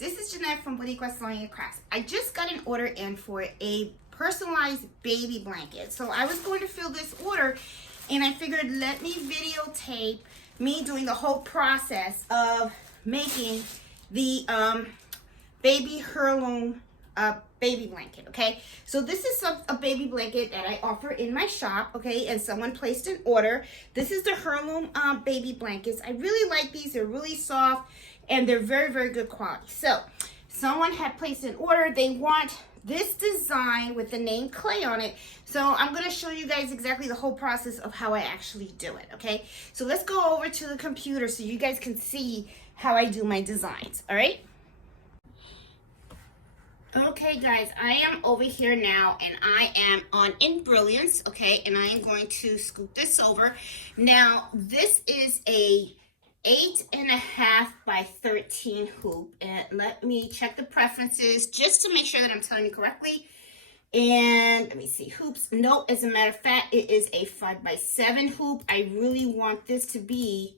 This is Jeanette from Boricua Sewing and Crafts. I just got an order in for a personalized baby blanket. So I was going to fill this order and I figured let me videotape me doing the whole process of making the baby Heirloom baby blanket, okay? So this is a baby blanket that I offer in my shop, okay? And someone placed an order. This is the Heirloom baby blankets. I really like these. They're really soft and they're very, very good quality. So someone had placed an order. They want this design with the name Clay on it. So I'm going to show you guys exactly the whole process of how I actually do it, okay? So let's go over to the computer so you guys can see how I do my designs, all right? Okay guys, I am over here now and I am on Embroidering, okay, and I am going to scoop this over. Now this is a 8.5 by 13 hoop, and let me check the preferences just to make sure that I'm telling you correctly. And let me see, hoops, no, as a matter of fact, it is a 5 by 7 hoop. I really want this to be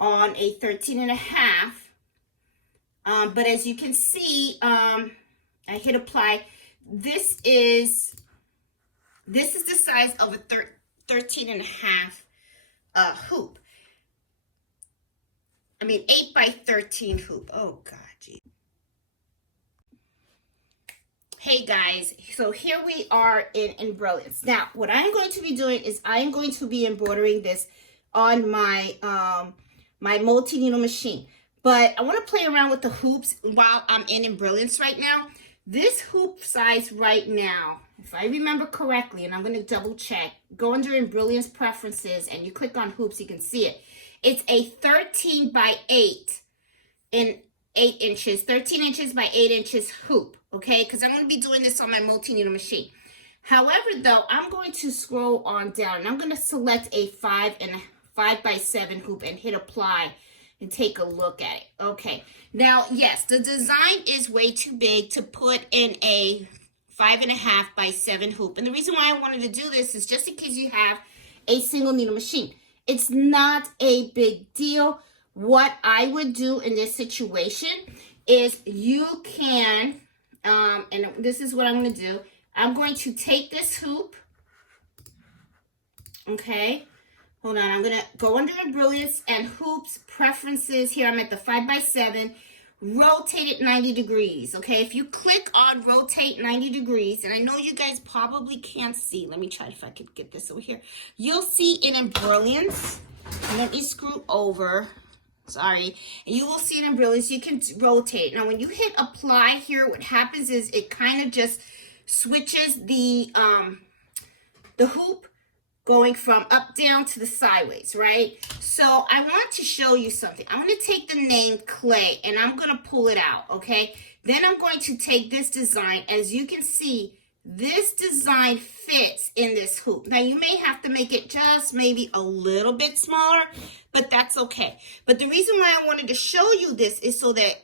on a 13.5. But as you can see, I hit apply. This is the size of a 13.5 hoop. I mean 8 by 13 hoop. Oh God, gee. Hey guys, so here we are in Embroidering. Now, what I'm going to be doing is I'm going to be embroidering this on my my multi-needle machine. But I want to play around with the hoops while I'm in Embroidering right now. This hoop size right now, if I remember correctly, and I'm going to double check, go under Embroidering preferences and you click on hoops, you can see it. It's a 13 by 8 in 8 inches, 13 inches by 8 inches hoop, okay? Because I'm going to be doing this on my multi-needle machine. However, though, I'm going to scroll on down and I'm going to select a 5 by 7 hoop and hit apply and take a look at it. Okay, now yes, the design is way too big to put in a 5.5 by 7 hoop, and the reason why I wanted to do this is just in case you have a single needle machine. It's not a big deal. What I would do in this situation is you can, and this is what I'm going to do. I'm going to take this hoop, okay. Hold on, I'm going to go under Embroidering and hoops, preferences. Here I'm at the 5 by 7. Rotate it 90 degrees, okay? If you click on rotate 90 degrees, and I know you guys probably can't see. Let me try if I could get this over here. You'll see in Embroidering. Let me screw over. Sorry. And you will see in Embroidering, you can rotate. Now, when you hit apply here, what happens is it kind of just switches the hoop going from up, down to the sideways, right? So I want to show you something. I'm going to take the name Clay and I'm going to pull it out, okay? Then I'm going to take this design. As you can see, this design fits in this hoop. Now you may have to make it just maybe a little bit smaller, but that's okay. But the reason why I wanted to show you this is so that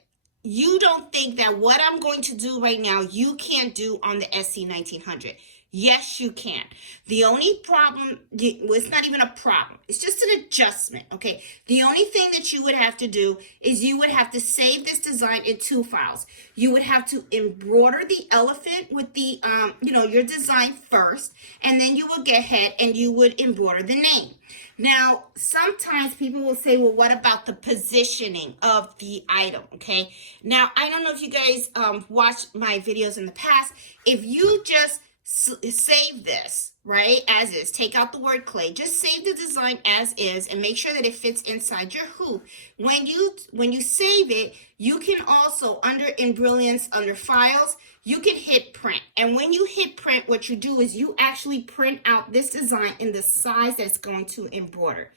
you don't think that what I'm going to do right now, you can't do on the SC1900. Yes, you can. The only problem, well, it's not even a problem. It's just an adjustment, okay? The only thing that you would have to do is you would have to save this design in 2 files. You would have to embroider the elephant with the, your design first, and then you would get ahead and you would embroider the name. Now, sometimes people will say, well, what about the positioning of the item, okay? Now, I don't know if you guys watched my videos in the past. If you just save this, right, as is, take out the word clay, just save the design as is and make sure that it fits inside your hoop. When you save it, you can also, under Embroidering, under files, you can hit print. And when you hit print, what you do is you actually print out this design in the size that's going to embroider.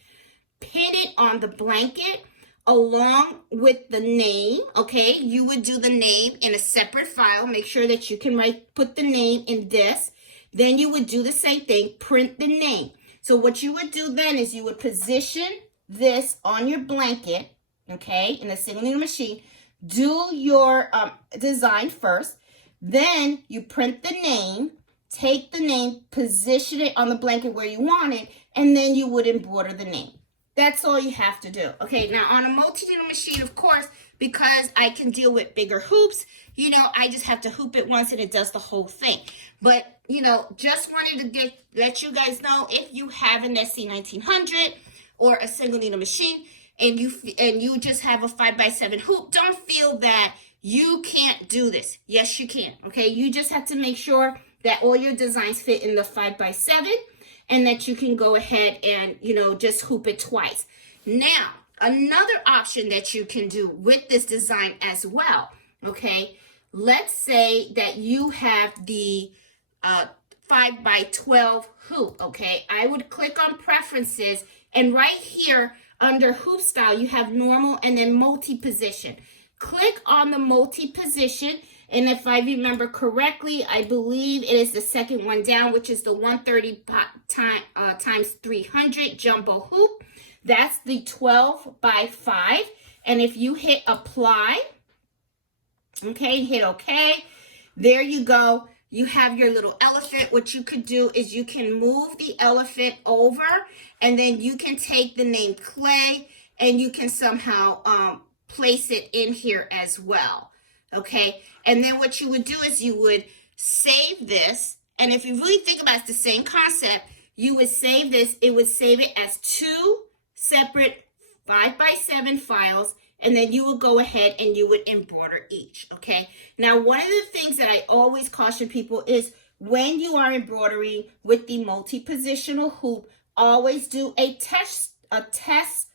Pin it on the blanket along with the name, okay? You would do the name in a separate file. Make sure that you can put the name in this. Then you would do the same thing, print the name. So what you would do then is you would position this on your blanket, okay, in a single needle machine. Do your design first. Then you print the name, take the name, position it on the blanket where you want it, and then you would embroider the name. That's all you have to do. Okay, now on a multi-needle machine, of course, because I can deal with bigger hoops. You know, I just have to hoop it once and it does the whole thing. But, you know, just wanted to let you guys know, if you have an SC1900 or a single needle machine and you just have a 5x7 hoop, don't feel that you can't do this. Yes, you can. Okay, you just have to make sure that all your designs fit in the 5x7 and that you can go ahead and, you know, just hoop it twice. Now, another option that you can do with this design as well, okay, let's say that you have the 5x12 hoop, okay, I would click on preferences, and right here under hoop style, you have normal and then multi-position. Click on the multi-position, and if I remember correctly, I believe it is the second one down, which is the 130 times 300 jumbo hoop. That's the 12x5, and if you hit apply, okay, hit okay, there you go. You have your little elephant. What you could do is you can move the elephant over, and then you can take the name Clay and you can somehow place it in here as well, okay? And then what you would do is you would save this, and if you really think about it, it's the same concept. You would save this, it would save it as 2 separate 5x7 files, and then you will go ahead and you would embroider each, okay? Now, one of the things that I always caution people is when you are embroidering with the multi-positional hoop, always do a test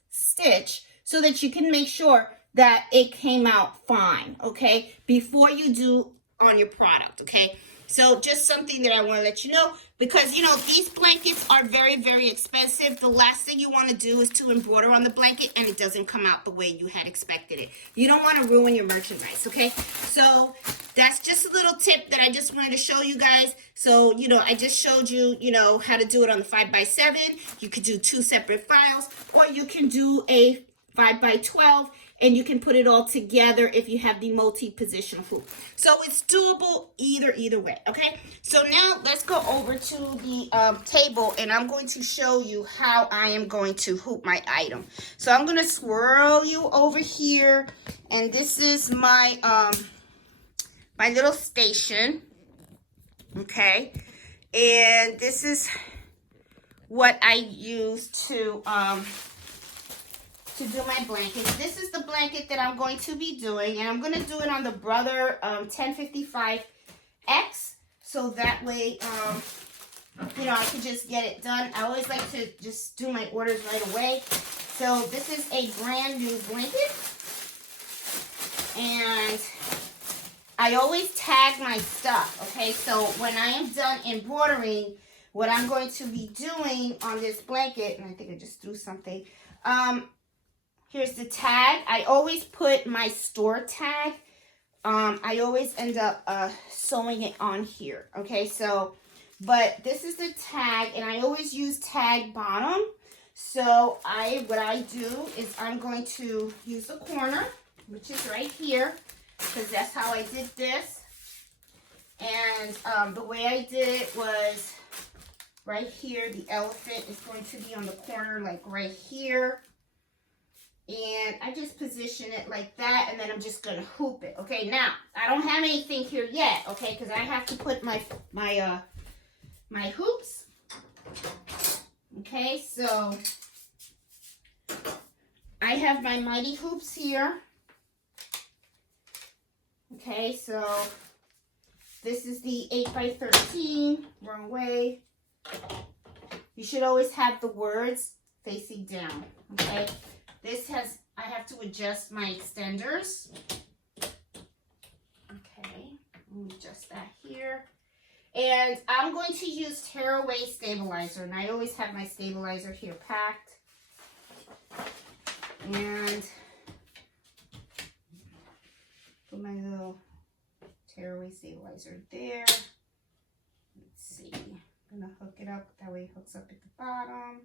stitch so that you can make sure that it came out fine, okay, before you do on your product, okay? So just something that I want to let you know, because, you know, these blankets are very, very expensive. The last thing you want to do is to embroider on the blanket and it doesn't come out the way you had expected it. You don't want to ruin your merchandise, okay? So that's just a little tip that I just wanted to show you guys. So, you know, I just showed you, you know, how to do it on the 5x7. You could do 2 separate files, or you can do a 5x12, and you can put it all together if you have the multi-position hoop. So it's doable either way, okay? So now let's go over to the table, and I'm going to show you how I am going to hoop my item. So I'm going to swirl you over here, and this is my my little station, okay? And this what I use to do my blankets. This is the blanket that I'm going to be doing, and I'm going to do it on the Brother 1055X, so that way, you know, I can just get it done. I always like to just do my orders right away. So this is a brand new blanket, and I always tag my stuff, okay? So when I am done embroidering, what I'm going to be doing on this blanket, and I think I just threw something, here's the tag. I always put my store tag. I always end up sewing it on here, okay? So, but this is the tag, and I always use tag bottom. So what I do is I'm going to use the corner, which is right here, because that's how I did this. And the way I did it was right here. The elephant is going to be on the corner, like right here. And I just position it like that, and then I'm just going to hoop it. Okay, now, I don't have anything here yet, okay, because I have to put my hoops. Okay, so I have my mighty hoops here. Okay, so this is the 8x13, wrong way. You should always have the words facing down, okay? I have to adjust my extenders. Okay, let me adjust that here. And I'm going to use tearaway stabilizer, and I always have my stabilizer here packed. And put my little tearaway stabilizer there. Let's see, I'm gonna hook it up, that way it hooks up at the bottom.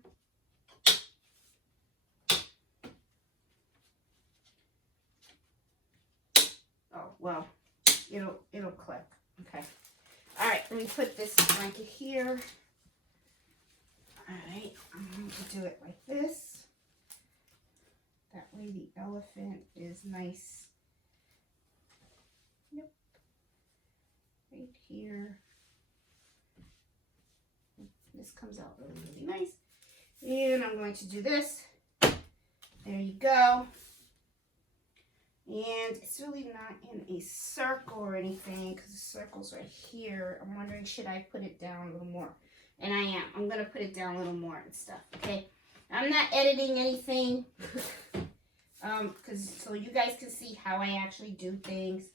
Oh, well, it'll click. Okay. All right, let me put this blanket here. All right, I'm going to do it like this. That way the elephant is nice here. This comes out really, really nice. And I'm going to do this. There you go. And it's really not in a circle or anything because the circle's right here. I'm wondering, should I put it down a little more? And I am. I'm going to put it down a little more and stuff, okay? I'm not editing anything because so you guys can see how I actually do things.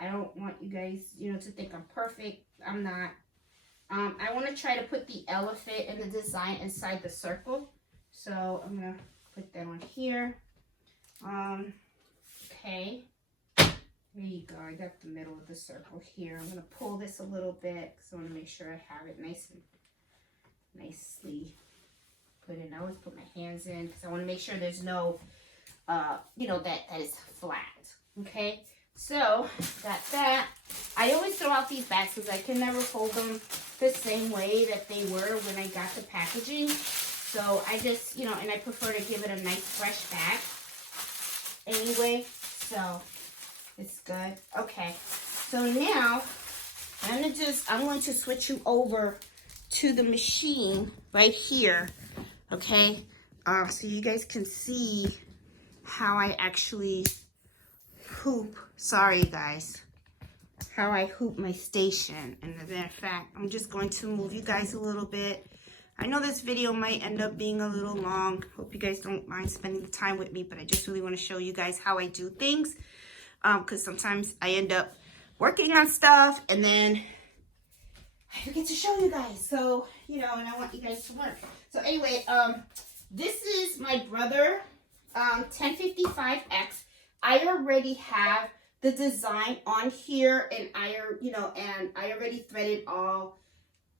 I don't want you guys, you know, to think I'm perfect. I'm not. I want to try to put the elephant and the design inside the circle. So I'm going to put that on here. Okay. There you go. I got the middle of the circle here. I'm going to pull this a little bit because I want to make sure I have it nice and nicely put in. I always put my hands in because I want to make sure there's no, you know, that is flat. Okay. So, got that. I always throw out these bags because I can never fold them the same way that they were when I got the packaging. So, I just, you know, and I prefer to give it a nice fresh bag anyway. So, it's good. Okay. So, now, I'm going to switch you over to the machine right here. Okay. So, you guys can see how I actually hoop. Sorry guys, how I hoop my station. And as a matter of fact, I'm just going to move you guys a little bit. I know this video might end up being a little long. Hope you guys don't mind spending the time with me, but I just really want to show you guys how I do things, because sometimes I end up working on stuff and then I forget to show you guys. So, you know, and I want you guys to learn. So anyway, this is my brother 1055X. I already have the design on here, and I already threaded all,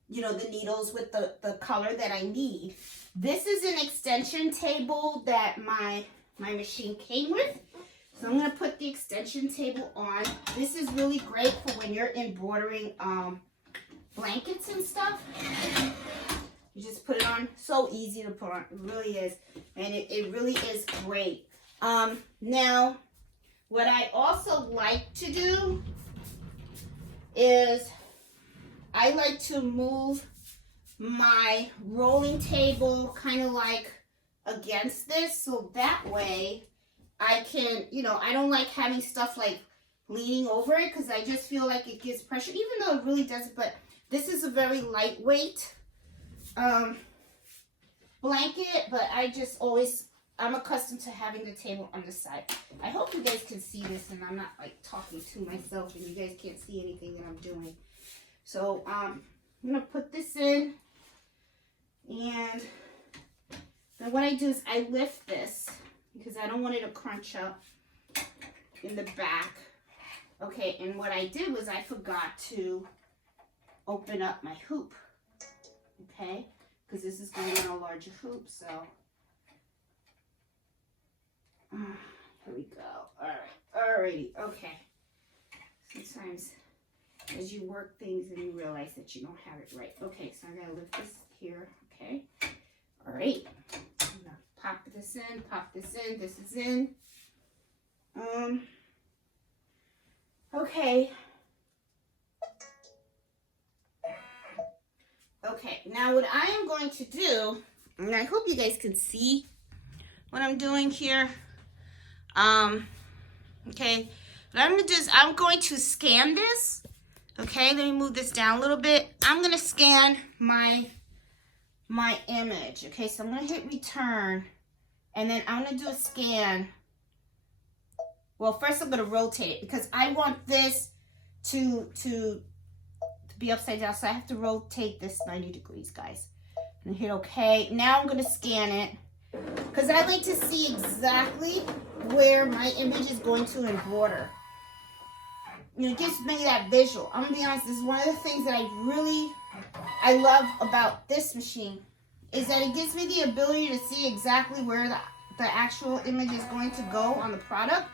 you know, the needles with the color that I need. This is an extension table that my machine came with. So I'm going to put the extension table on. This is really great for when you're embroidering blankets and stuff. You just put it on. So easy to put on. It really is. And it really is great. Now, what I also like to do is I like to move my rolling table kind of like against this, so that way I can, you know, I don't like having stuff like leaning over it because I just feel like it gives pressure, even though it really doesn't. But this is a very lightweight blanket, but I'm accustomed to having the table on the side. I hope you guys can see this and I'm not like talking to myself and you guys can't see anything that I'm doing. So I'm going to put this in, and then what I do is I lift this because I don't want it to crunch up in the back. Okay, and what I did was I forgot to open up my hoop. Okay, because this is going on a larger hoop, so here we go. All right. Alrighty. Okay. Sometimes as you work things and you realize that you don't have it right. Okay, so I gotta lift this here. Okay. All right. I'm gonna pop this in. Pop this in. This is in. Okay. Okay. Now what I am going to do, and I hope you guys can see what I'm doing here. Okay, what I'm gonna do is I'm going to scan this. Okay, let me move this down a little bit. I'm gonna scan my image. Okay, so I'm gonna hit return, and then I'm gonna do a scan. Well, first I'm gonna rotate it because I want this to be upside down, so I have to rotate this 90 degrees, guys. And hit OK. Now I'm gonna scan it because I like to see exactly where my image is going to embroider. You know, it gives me that visual. I'm gonna be honest, this is one of the things that I love about this machine, is that it gives me the ability to see exactly where the actual image is going to go on the product.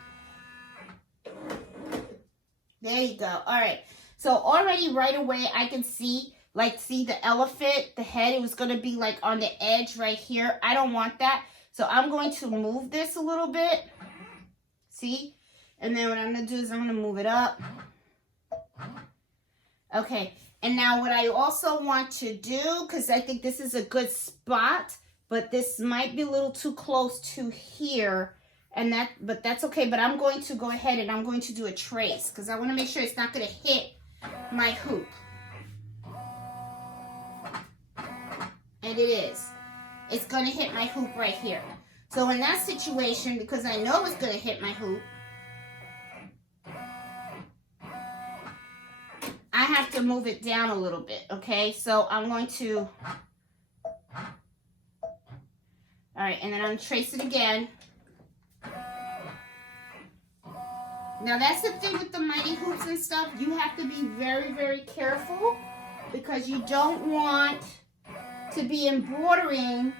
There you go. All right. So already right away I can see the elephant, the head. It was going to be like on the edge right here. I don't want that. So I'm going to move this a little bit. See? And then what I'm going to do is I'm going to move it up. Okay, and now what I also want to do, because I think this is a good spot, but this might be a little too close to here, but that's okay. But I'm going to go ahead and I'm going to do a trace because I want to make sure it's not going to hit my hoop. And it is. It's going to hit my hoop right here. So in that situation, because I know it's going to hit my hoop, I have to move it down a little bit, okay? So I'm going to, all right, and then I'm going to trace it again. Now that's the thing with the mighty hoops and stuff. You have to be very, very careful because you don't want to be embroidering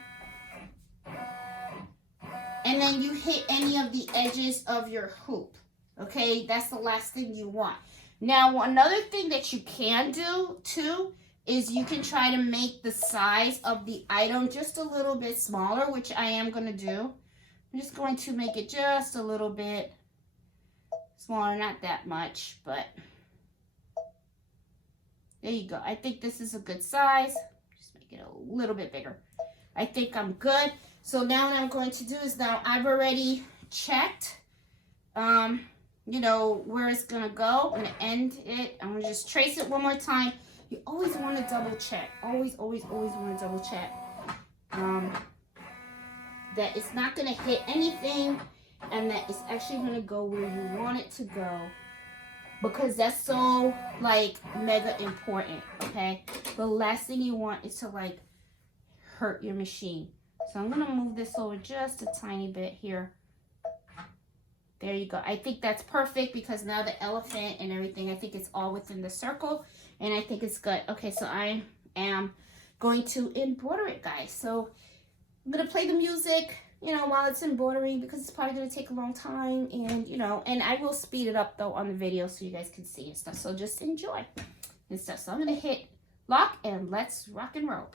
and then you hit any of the edges of your hoop, okay? That's the last thing you want. Now, another thing that you can do, too, is you can try to make the size of the item just a little bit smaller, which I am going to do. I'm just going to make it just a little bit smaller, not that much, but there you go. I think this is a good size. Just make it a little bit bigger. I think I'm good. So now what I'm going to do is now I've already checked, you know, where it's going to go. I'm going to end it. I'm going to just trace it one more time. You always want to double check. Always, always, always want to double check. That it's not going to hit anything and that it's actually going to go where you want it to go. Because that's so, like, mega important, okay? The last thing you want is to, like, hurt your machine. So I'm going to move this over just a tiny bit here. There you go. I think that's perfect because now the elephant and everything, I think it's all within the circle. And I think it's good. Okay, so I am going to embroider it, guys. So I'm going to play the music, you know, while it's embroidering because it's probably going to take a long time. And, you know, and I will speed it up, though, on the video so you guys can see and stuff. So just enjoy and stuff. So I'm going to hit lock and let's rock and roll.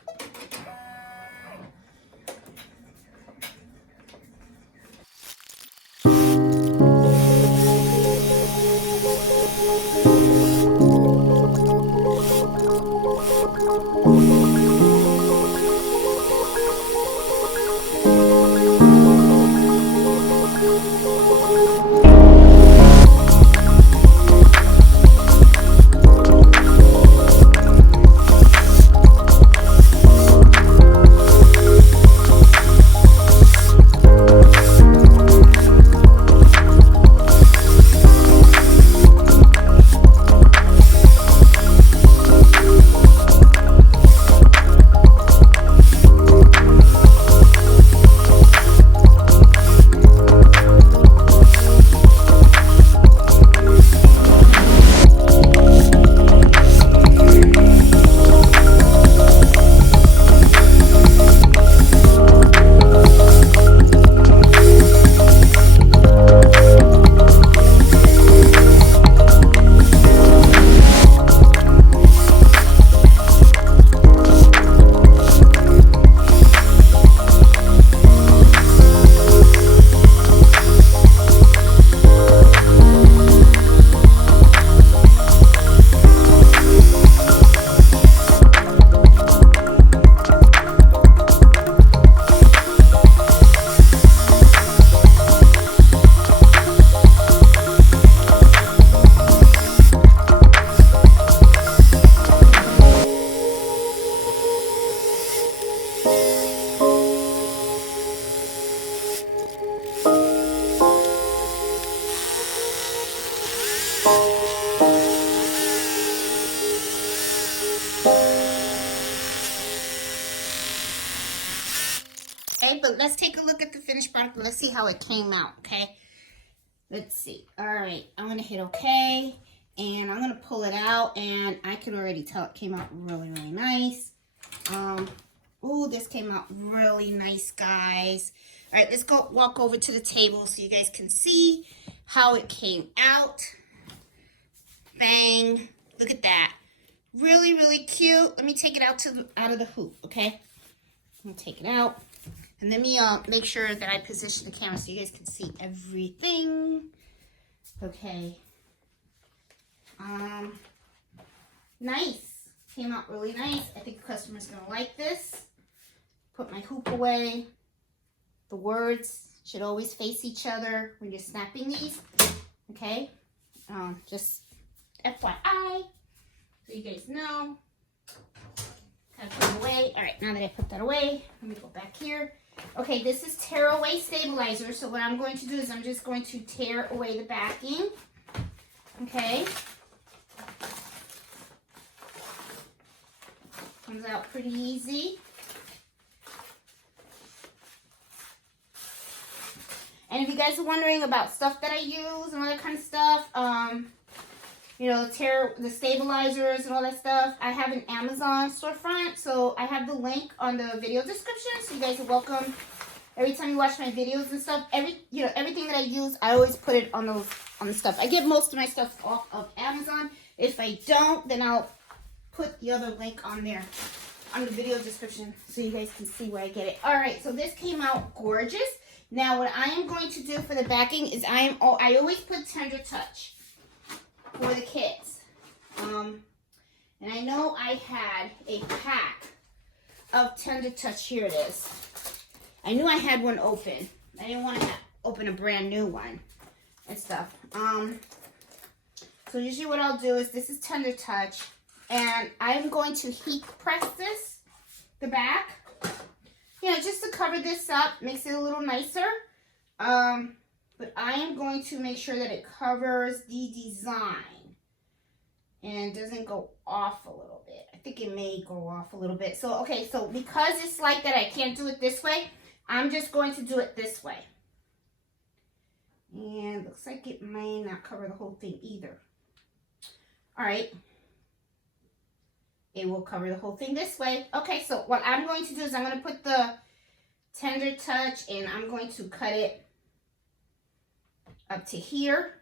Okay, but let's take a look at the finished product. Let's see how it came out, okay? Let's see. All right, I'm going to hit okay, and I'm going to pull it out, and I can already tell it came out really, really nice. Oh, this came out really nice, guys. All right, let's go walk over to the table so you guys can see how it came out. Bang. Look at that. Really, really cute. Let me take it out of the hoop, okay? I'm going to take it out. And let me make sure that I position the camera so you guys can see everything. Okay. nice. Came out really nice. I think the customer's gonna like this. Put my hoop away. The words should always face each other when you're snapping these. Okay? Just FYI, so you guys know. Kind of put it away. All right, now that I put that away, let me go back here. Okay, this is tear away stabilizer. So what I'm going to do is I'm just going to tear away the backing. Okay. Comes out pretty easy. And if you guys are wondering about stuff that I use and all that kind of stuff, you know, the stabilizers and all that stuff, I have an Amazon storefront, so I have the link on the video description, so you guys are welcome. Every time you watch my videos and stuff, everything that I use, I always put it on the stuff. I get most of my stuff off of Amazon. If I don't, then I'll put the other link on there, on the video description, so you guys can see where I get it. All right, so this came out gorgeous. Now, what I am going to do for the backing is I always put Tender Touch for the kids. And I know I had a pack of Tender Touch. Here it is. I knew I had one open. I didn't want to open a brand new one and stuff. So usually what I'll do is, this is Tender Touch, and I'm going to heat press this, the back. You know, just to cover this up, makes it a little nicer. But I am going to make sure that it covers the design and doesn't go off a little bit. I think it may go off a little bit. So, okay, so because it's like that, I can't do it this way. I'm just going to do it this way. And looks like it may not cover the whole thing either. All right. It will cover the whole thing this way. Okay, so what I'm going to do is I'm going to put the Tender Touch and I'm going to cut it up to here.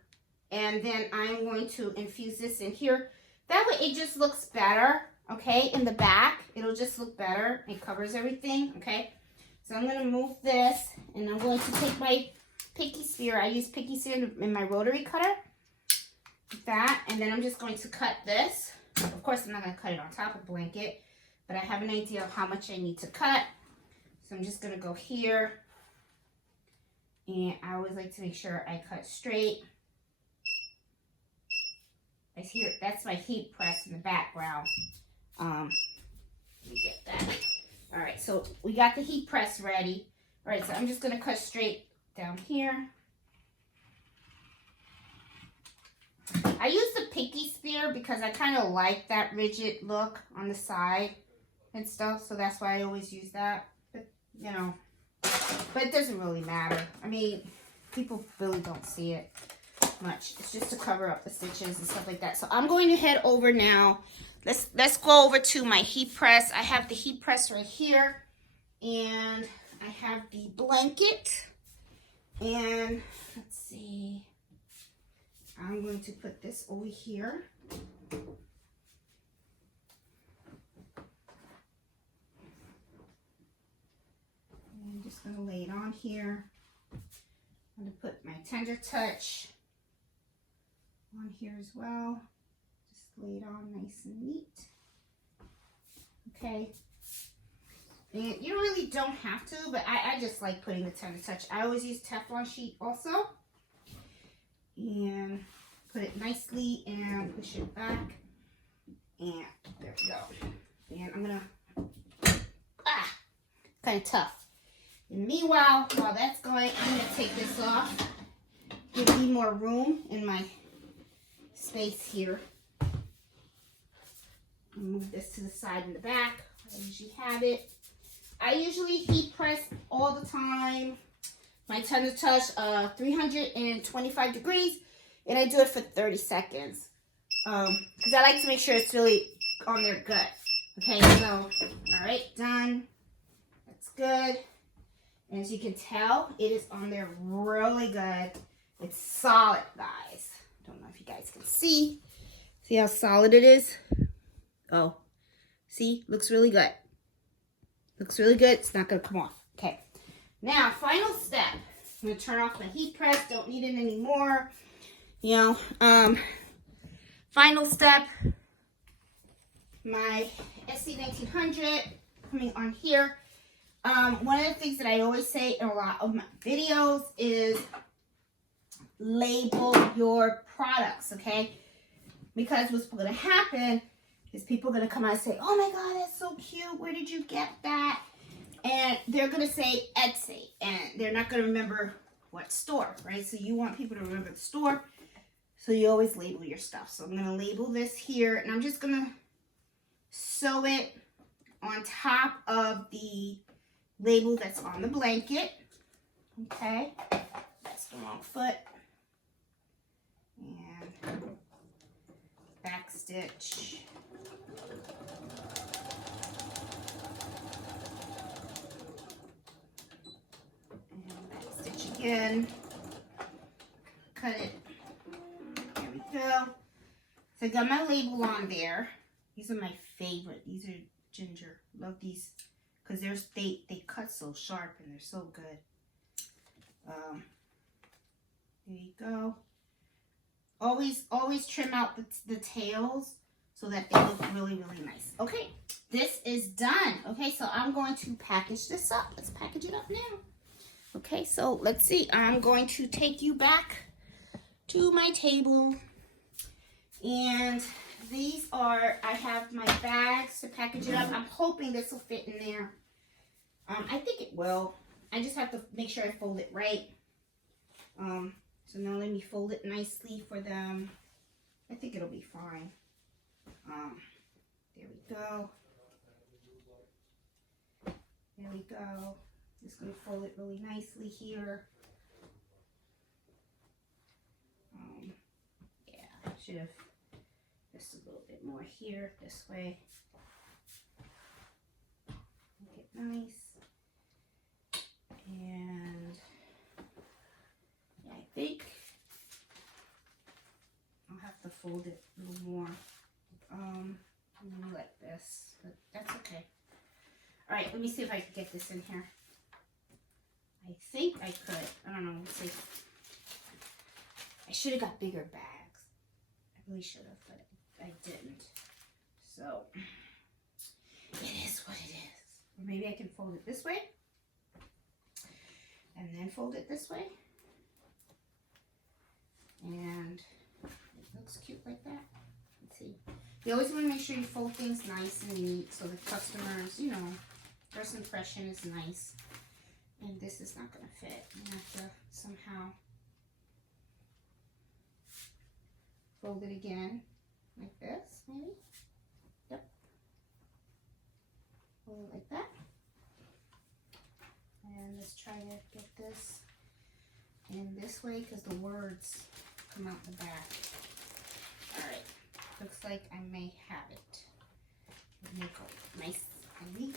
And then I'm going to infuse this in here. That way it just looks better, okay? In the back, it'll just look better. It covers everything, okay? So I'm going to move this and I'm going to take my picky spear. I use picky spear in my rotary cutter. Like that. And then I'm just going to cut this. Of course, I'm not going to cut it on top of the blanket, but I have an idea of how much I need to cut. So I'm just going to go here. And I always like to make sure I cut straight. That's my heat press in the background. Let me get that. All right, so we got the heat press ready. All right, so I'm just going to cut straight down here. I use the picky spear because I kind of like that rigid look on the side and stuff, so that's why I always use that. But, you know, but it doesn't really matter. I mean, people really don't see it much. It's just to cover up the stitches and stuff like that. So I'm going to head over now. Let's go over to my heat press. I have the heat press right here, and I have the blanket, and let's see. I'm going to put this over here. I'm just going to lay it on here. I'm going to put my Tender Touch on here as well. Just lay it on nice and neat. Okay. And you really don't have to, but I just like putting the Tender Touch. I always use Teflon sheet also. And put it nicely and push it back. And there we go. And I'm gonna, kind of tough. And meanwhile, while that's going, I'm gonna take this off. Give me more room in my space here. I'll move this to the side and the back. I usually have it. I usually heat press all the time. My Tender Touch, 325 degrees, and I do it for 30 seconds. Because I like to make sure it's really on there good. Okay, so, all right, done. That's good. And as you can tell, it is on there really good. It's solid, guys. Don't know if you guys can see. See how solid it is? Oh, see? Looks really good. Looks really good. It's not going to come off. Okay. Now, final step. I'm going to turn off my heat press. Don't need it anymore. You know, final step. my SC 1900 coming on here. One of the things that I always say in a lot of my videos is label your products, okay? Because what's going to happen is people are going to come out and say, oh my God, that's so cute. Where did you get that? And they're going to say Etsy, and they're not going to remember what store, right? So you want people to remember the store. So you always label your stuff. So I'm going to label this here, and I'm just going to sew it on top of the label that's on the blanket. Okay, that's the wrong foot. And back stitch. And back stitch again. Cut it. There we go. So I got my label on there. These are my favorite. These are ginger. Love these because they cut so sharp and they're so good. There you go. Always trim out the tails so that they look really, really nice. Okay, this is done. Okay, so I'm going to package this up. Let's package it up now. Okay, so let's see. I'm going to take you back to my table. And these are, I have my bags to package it up. I'm hoping this will fit in there. I think it will. I just have to make sure I fold it right. So now let me fold it nicely for them. I think it'll be fine. There we go. There we go. Just gonna fold it really nicely here. Yeah, should have just a little bit more here, this way. Make it nice. And yeah, I think I'll have to fold it a little more. Like this, but that's okay. All right, let me see if I can get this in here. I think I could. I don't know. Let's see. I should have got bigger bags. I really should have, but I didn't. So it is what it is. Or maybe I can fold it this way. And then fold it this way. And it looks cute like that. Let's see. You always want to make sure you fold things nice and neat so the customers, you know, first impression is nice. And this is not going to fit. You have to somehow fold it again like this, maybe. Yep. Fold it like that. And let's try to get this in this way because the words come out the back. All right, looks like I may have it. Make it nice and neat.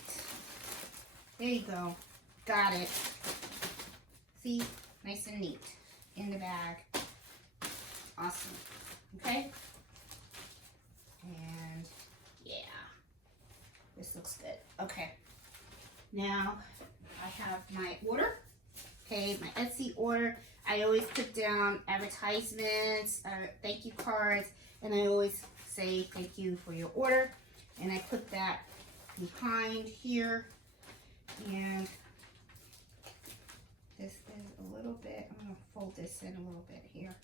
There you go. Got it. See, nice and neat in the bag. Awesome. Okay. And yeah, this looks good. Okay. Now I have my order. Okay, my Etsy order. I always put down advertisements, thank you cards, and I always say thank you for your order. And I put that behind here. And this is a little bit, I'm going to fold this in a little bit here.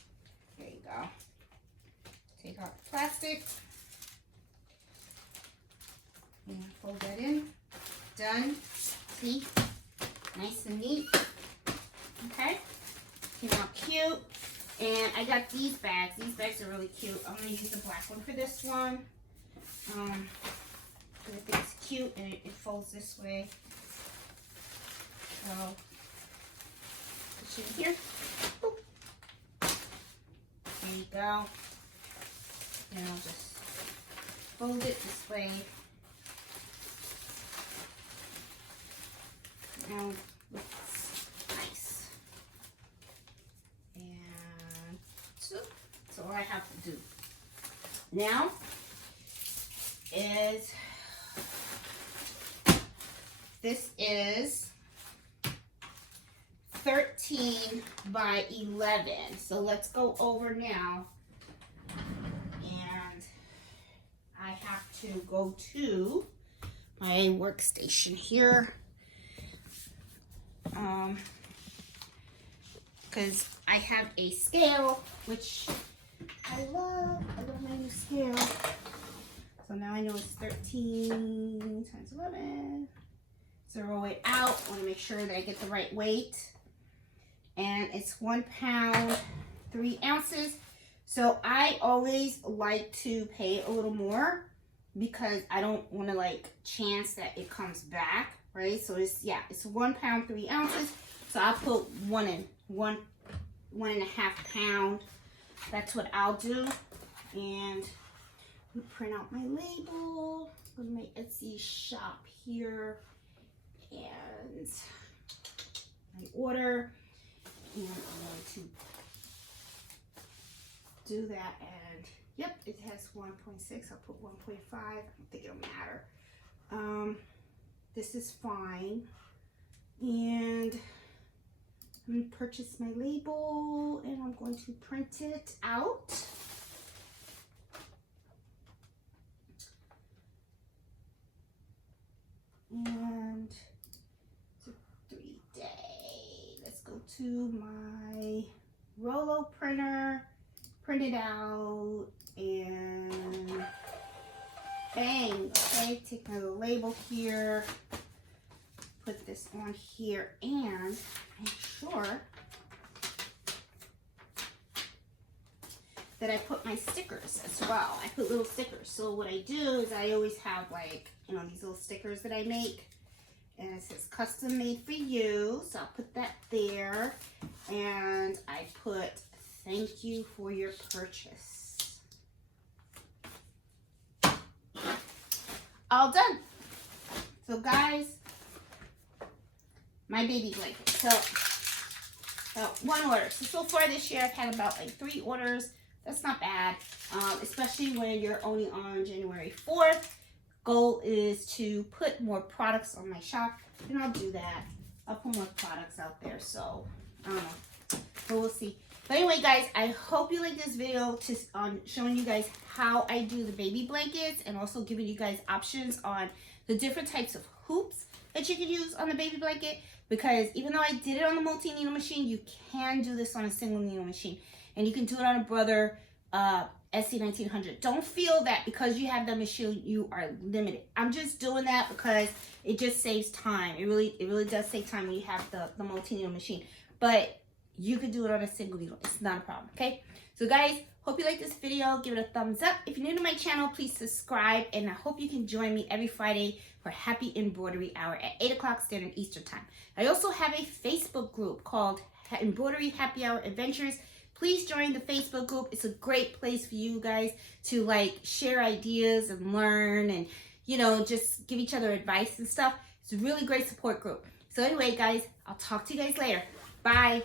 There you go. Take out the plastic. And fold that in. Done. See? Nice and neat. Okay. Came out cute. And I got these bags. These bags are really cute. I'm going to use the black one for this one. I think it's cute and it folds this way. So, put it in here. Boop. There you go. And I'll just fold it this way. Now, looks nice. And so, that's all I have to do. Now, this is 13 by 11. So let's go over now. And I have to go to my workstation here. Because I have a scale, which I love. I love my new scale. So now I know it's 13 times 11. Zero it out. I want to make sure that I get the right weight. And it's 1 pound, 3 ounces. So I always like to pay a little more because I don't want to like chance that it comes back, right? So it's, yeah, it's 1 pound, 3 ounces. So I'll put one and a half pound. That's what I'll do. And print out my label. Go to my Etsy shop here. And my order. And I'm going to do that. And yep, it has 1.6. I'll put 1.5. I don't think it'll matter. This is fine. And I'm going to purchase my label and I'm going to print it out. And it's a 3-day. Let's go to my Rollo printer, print it out, and bang. Okay, take my little label here, put this on here, and make sure that I put my stickers as well. I put little stickers. So what I do is I always have like, you know, these little stickers that I make. And it says custom made for you. So I'll put that there. And I put thank you for your purchase. All done. So guys, my baby blanket. So one order. So far this year I've had about like 3 orders. That's not bad, especially when you're only on January 4th. Goal is to put more products on my shop, and I'll do that. I'll put more products out there, so I don't know, but we'll see. But anyway, guys, I hope you like this video on showing you guys how I do the baby blankets, and also giving you guys options on the different types of hoops that you can use on the baby blanket. Because even though I did it on the multi-needle machine, you can do this on a single needle machine. And you can do it on a Brother SC1900. Don't feel that because you have the machine, you are limited. I'm just doing that because it just saves time. It really does save time when you have the multi-needle machine. But you could do it on a single needle. It's not a problem, okay? So guys, hope you like this video. Give it a thumbs up. If you're new to my channel, please subscribe. And I hope you can join me every Friday for Happy Embroidery Hour at 8 o'clock Standard Eastern Time. I also have a Facebook group called Embroidery Happy Hour Adventures. Please join the Facebook group. It's a great place for you guys to like share ideas and learn and, you know, just give each other advice and stuff. It's a really great support group. So anyway, guys, I'll talk to you guys later. Bye.